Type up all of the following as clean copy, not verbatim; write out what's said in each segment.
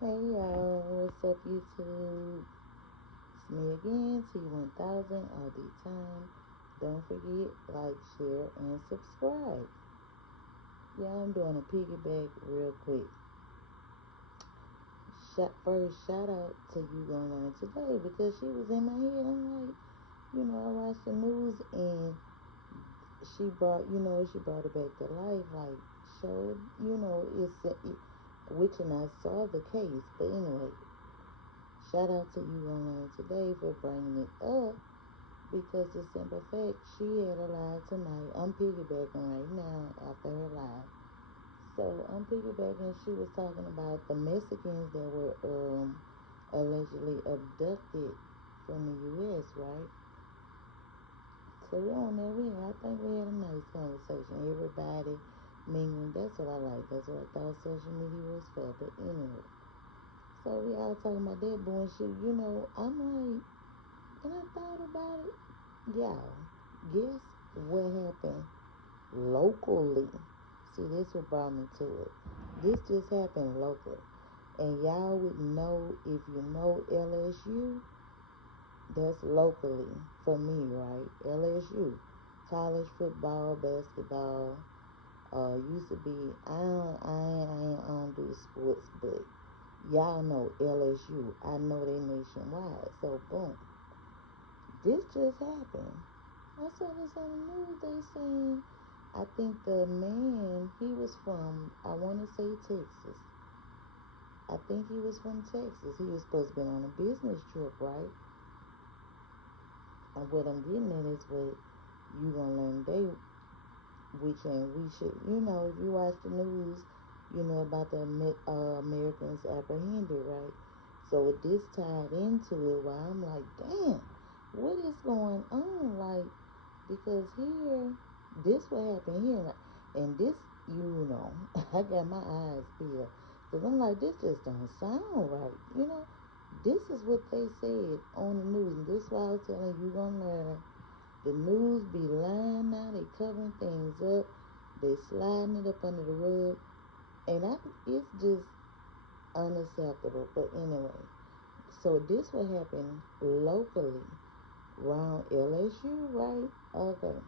Hey y'all, what's up YouTube? It's me again, T1000 all the time. Don't forget, like, share, and subscribe. Yeah, I'm doing a piggyback real quick. First, shout out to You Gonna Learn Today because she was in my head. I'm like, I watched the news and she brought it back to life. Like, showed, which and I saw the case. But anyway, shout out to You Gonna Learn Today for bringing it up because the simple fact she had a live tonight. I'm piggybacking right now after her live. So I'm piggybacking. She was talking about the Mexicans that were allegedly abducted from the U.S. Right? So we on there. I think we had a nice conversation. Everybody mingling. That's what I like. That's what I thought social media was for. But anyway, so we all talking about that bullshit. I'm like, and I thought about it. Y'all, guess what happened locally? See, this what brought me to it. This just happened locally. And y'all would know if you know LSU, that's locally for me, right? LSU. College football, basketball. Used to be, I don't do sports, but y'all know LSU. I know they nationwide. So, boom. This just happened. I saw this on the news. They saying, I think the man, he was from, I want to say Texas. I think he was from Texas. He was supposed to be on a business trip, right? And what I'm getting at is what you gonna learn today, which and we should, if you watch the news, you know about the Americans apprehended, right? So with this tied into it, why I'm like, damn, what is going on? Like, because here, this what happened here, and this, I got my eyes peeled, because I'm like, this just don't sound right, This is what they said on the news, and this is why I was telling you, gonna learn. The news be lying now, they covering things up, they sliding it up under the rug, and it's just unacceptable. But anyway, so this what happened locally around LSU, right? Okay.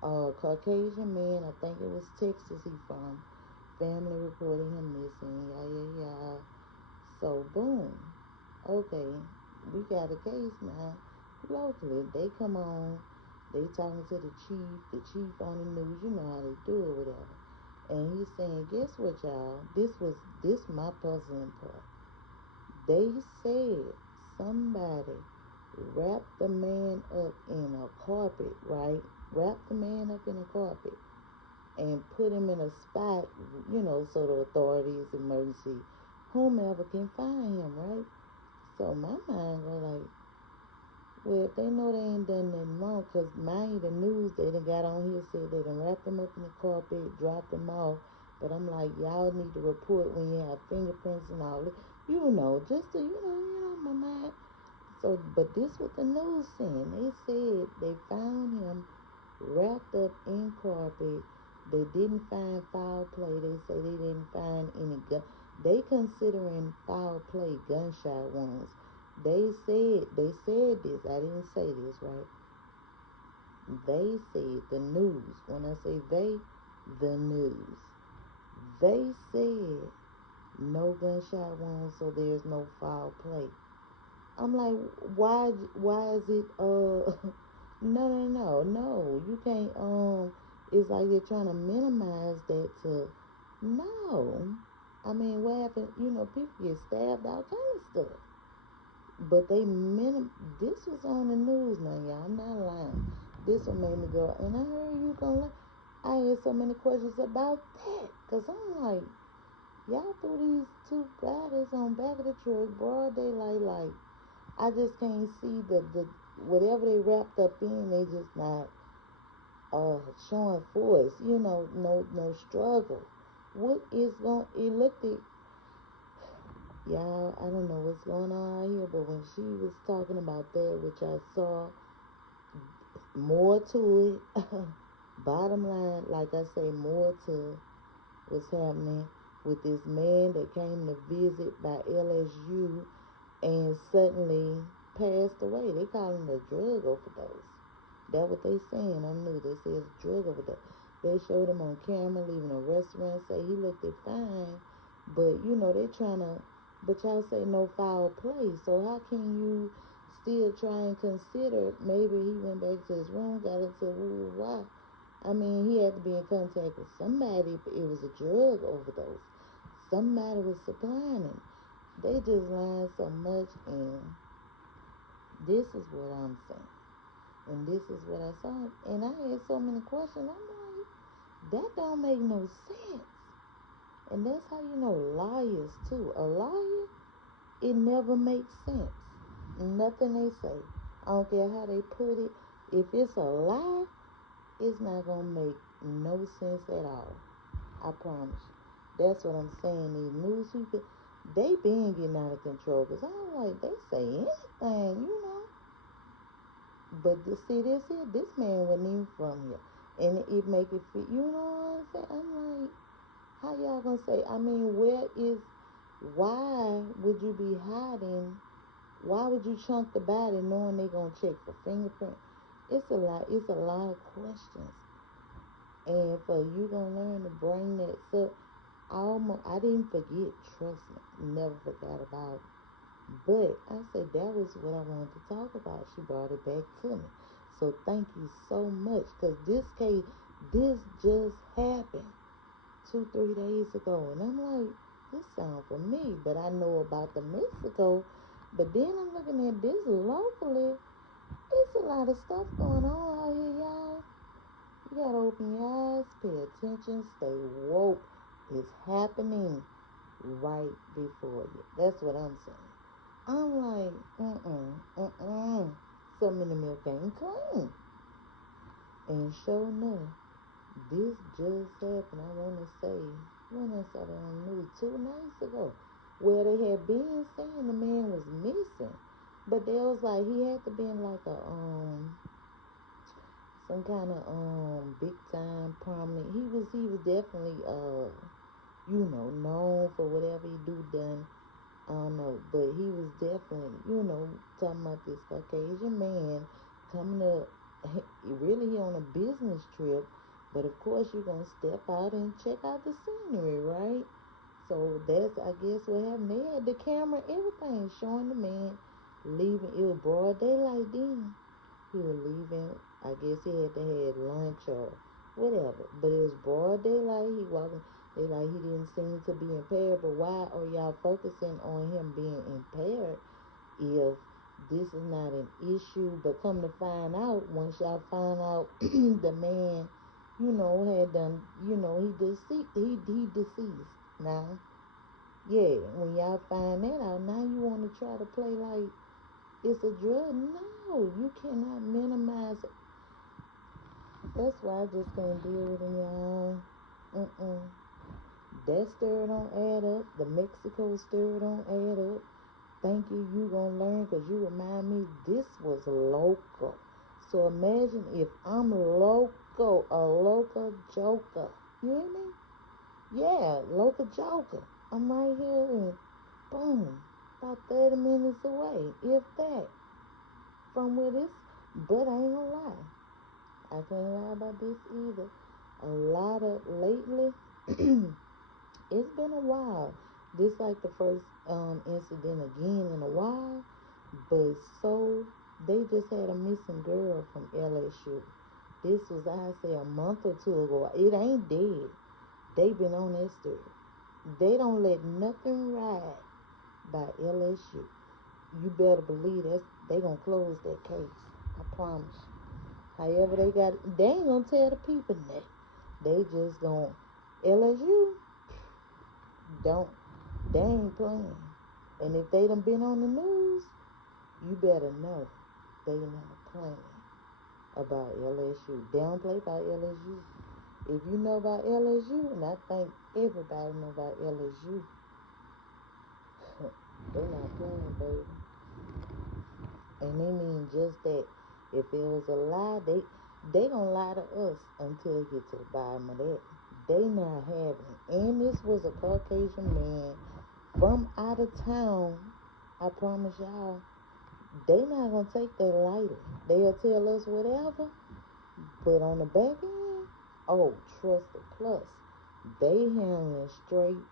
Caucasian man, I think it was Texas he from. Family reported him missing. Yeah, yeah, yeah. So boom. Okay, we got a case now. Locally, they come on. They talking to the chief. The chief on the news. You know how they do it, whatever. And he's saying, guess what, y'all? This my puzzling part. They said somebody wrapped the man up in a carpet, right? Wrapped the man up in a carpet and put him in a spot, so the authorities, emergency, whomever can find him, right? So my mind go like, well, if they know they ain't done nothing wrong, because mind you, the news, they done got on here, said they done wrapped him up in the carpet, dropped him off. But I'm like, y'all need to report when you have fingerprints and all that. Just to, my mind. So, but this what the news saying. They said they found him wrapped up in carpet. They didn't find foul play. They say they didn't find any gun. They considering foul play gunshot wounds. They said this. I didn't say this, right? They said the news. When I say they, the news. They said no gunshot wounds, so there's no foul play. I'm like, why is it no, you can't it's like they're trying to minimize that to no. I mean, what happened, people get stabbed, all kind of stuff. But this was on the news now, y'all. I'm not lying. This one made me go, and I heard you gonna I had so many questions about that. Cause I'm like, y'all threw these two bodies on back of the truck, broad daylight, like I just can't see the whatever they wrapped up in. They just not showing force. No struggle. What is going? It looked at y'all. I don't know what's going on out here, but when she was talking about that, which I saw more to it. Bottom line, like I say, more to what's happening. with this man that came to visit by LSU and suddenly passed away. They call him a drug overdose. That's what they saying on news. They say it's drug overdose. They showed him on camera leaving a restaurant. Say he looked it fine, but they trying to. But y'all say no foul play. So how can you still try and consider maybe he went back to his room, got into why? I mean, he had to be in contact with somebody. It was a drug overdose. Somebody was supplying him. They just lying so much, and this is what I'm saying. And this is what I saw. And I had so many questions. I'm like, that don't make no sense. And that's how you know liars too. A liar, it never makes sense. Nothing they say. I don't care how they put it. If it's a lie, it's not gonna make no sense at all. I promise you. That's what I'm saying. These news people, they been getting out of control. Cause I'm like, they say anything. But see this here, this man wasn't even from here. And it make it fit, what I'm saying? I'm like, how y'all gonna say, why would you be hiding? Why would you chunk the body knowing they gonna check for fingerprint? It's a lot of questions. And for you gonna learn to bring that up, I didn't forget, trust me, never forgot about it. But I said that was what I wanted to talk about. She brought it back to me. So thank you so much. Because this just happened 2-3 days ago. And I'm like, this sounds for me. But I know about the Mexico. But then I'm looking at this locally. It's a lot of stuff going on out here, y'all. You gotta open your eyes, pay attention, stay woke. It's happening right before you. That's what I'm saying. I'm like, Some in the milk ain't clean. And sure enough, this just happened. I want to say, when I saw that on the news 2 nights ago, where they had been saying the man was missing. But they was like, he had to be in like some kind of big time prominent. He was definitely known for whatever he done. I don't know, but he was definitely, talking about this Caucasian man coming up. Really, he on a business trip, but of course you're gonna step out and check out the scenery, right? So that's, I guess, what happened. They had the camera, everything showing the man leaving. It was broad daylight then. He was leaving. I guess he had to have lunch or whatever. But it was broad daylight. He walking. They like he didn't seem to be impaired. But why are y'all focusing on him being impaired if this is not an issue? But come to find out, once y'all find out the man, had done, he deceased. Now, yeah, when y'all find that out, now you want to try to play like it's a drug. No, you cannot minimize. That's why I just can't deal with him, y'all. That stir don't add up. The Mexico stir don't add up. Thank you. You gonna learn because you remind me this was local. So imagine if I'm local, a local joker. You hear me? Yeah, local joker. I'm right here and boom, about 30 minutes away, if that, from where this. But I ain't gonna lie. I can't lie about this either. A lot of lately, it's been a while. This like the first incident again in a while. But so they just had a missing girl from LSU. This was, I say, a month or two ago. It ain't dead. They been on that story. They don't let nothing ride by LSU. You better believe that they gonna close that case. I promise. However they got it, they ain't gonna tell the people that. They just gonna LSU don't, they ain't playing. And if they done been on the news, you better know they not playing about LSU. They don't play about LSU. If you know about LSU, and I think everybody know about LSU, they not playing, baby. And they mean just that. If it was a lie, they gonna lie to us until they get to the bottom of that. They not having it. And this was a Caucasian man from out of town. I promise y'all, they not gonna take that lightly. They'll tell us whatever, but on the back end, oh, trust the plus. They handling straight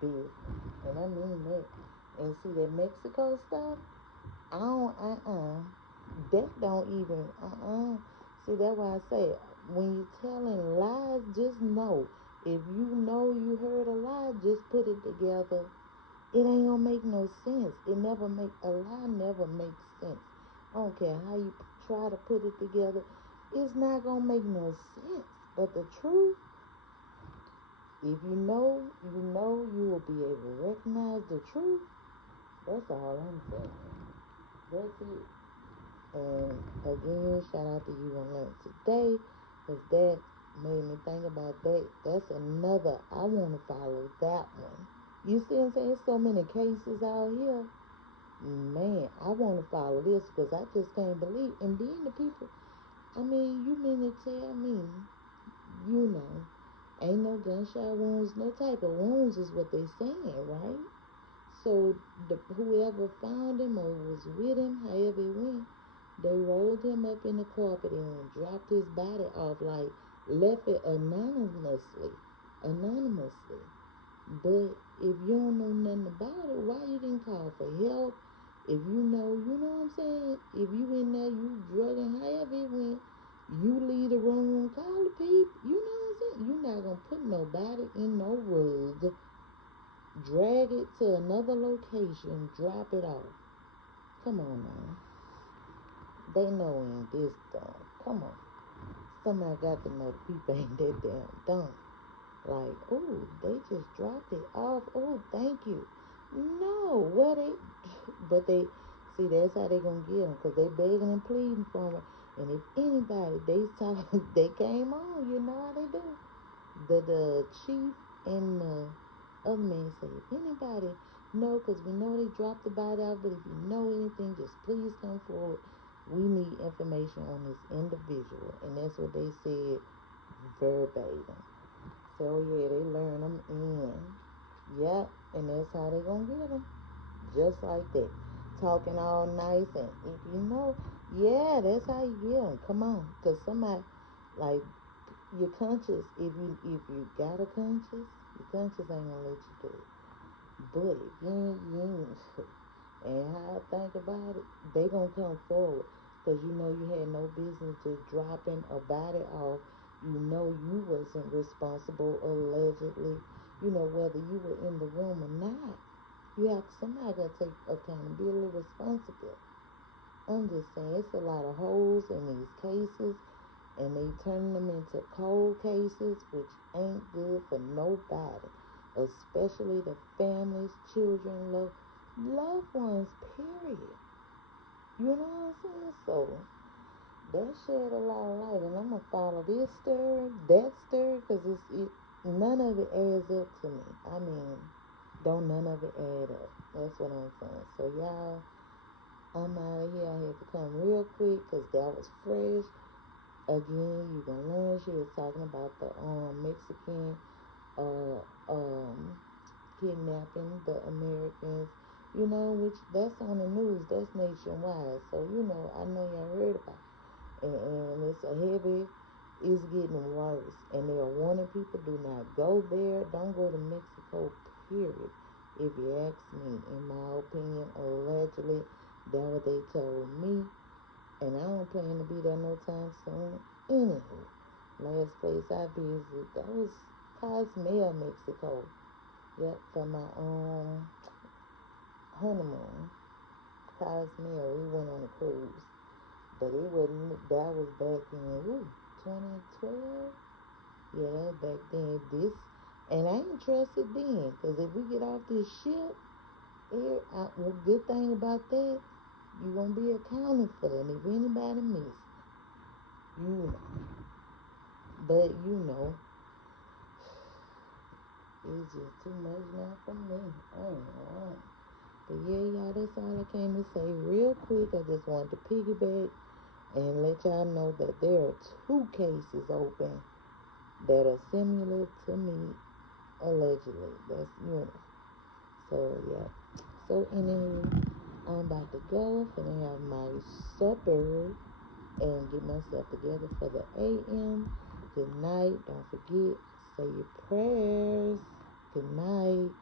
business. And I mean that. And see that Mexico stuff? I don't, that don't even, See, that's why I say, when you telling lies, just know. If you know you heard a lie, just put it together. It ain't gonna make no sense. A lie never makes sense. I don't care how you try to put it together. It's not gonna make no sense. But the truth, if you will be able to recognize the truth. That's all I'm saying. That's it. And again, shout out to You Gonna Learn Today, because that made me think about that. That's another, I want to follow that one. You see what I'm saying? So many cases out here. Man, I want to follow this because I just can't believe. And then the people, I mean, you mean to tell me, you know, ain't no gunshot wounds, no type of wounds is what they saying, right? So whoever found him or was with him, however it went, they rolled him up in the carpet and dropped his body off, like left it anonymously. Anonymously. But if you don't know nothing about it, why you didn't call for help? If you know what I'm saying? If you in there, you drugging, however it went, you leave the room, call the people. You know what I'm saying? You're not going to put nobody in no rug, drag it to another location, drop it off. Come on now. They know we ain't this dumb. Come on. Somebody got to know the people ain't that damn dumb. Like, oh, they just dropped it off. Oh, thank you. No, what they, but they, see, that's how they gonna get them, because they begging and pleading for them. And if anybody, they saw, they came on, you know how they do. The chief and the other man said, if anybody know, because we know they dropped the body out, but if you know anything, just please come forward. We need information on this individual. And that's what they said verbatim. So yeah, they learn them in. Yep, and that's how they gonna get them. Just like that. Talking all nice, and if you know, yeah, that's how you get them. Come on, cause somebody, like, your conscience. If you got a conscience, your conscience ain't gonna let you do it. But if you ain't and how I think about it, they gonna come forward, because you know you had no business just dropping a body off. You know you wasn't responsible, allegedly. You know, whether you were in the room or not. You have somebody gotta take accountability, responsibility. I'm just saying, it's a lot of holes in these cases, and they turn them into cold cases, which ain't good for nobody, especially the families, children, loved ones, period. You know what I'm saying? So that shed a lot of light, and I'm gonna follow this story, that story, because none of it adds up to me. I mean, don't none of it add up. That's what I'm saying. So y'all, I'm out of here. I had to come real quick because that was fresh. Again, you gonna learn. She was talking about the Mexican uh um kidnapping the Americans, which that's on the news, that's nationwide. So, I know y'all heard about it. And it's getting worse. And they're warning people, do not go there. Don't go to Mexico, period. If you ask me, in my opinion, allegedly, that's what they told me. And I don't plan to be there no time soon. Anywho, last place I visited, that was Cozumel, Mexico. Yep, for my honeymoon. Cozumel, we went on a cruise. But that was back in 2012. Yeah, that was back then. And I ain't trusted then, because if we get off this ship, good thing about that, you going to be accounted for. And if anybody miss, you know. But, it's just too much now for me. I ain't lying. But yeah, y'all, that's all I came to say real quick. I just wanted to piggyback and let y'all know that there are two cases open that are similar to me, allegedly. That's, So, yeah. So, anywho, I'm about to go. Finna have my supper and get myself together for the AM. Good night. Don't forget, say your prayers. Good night.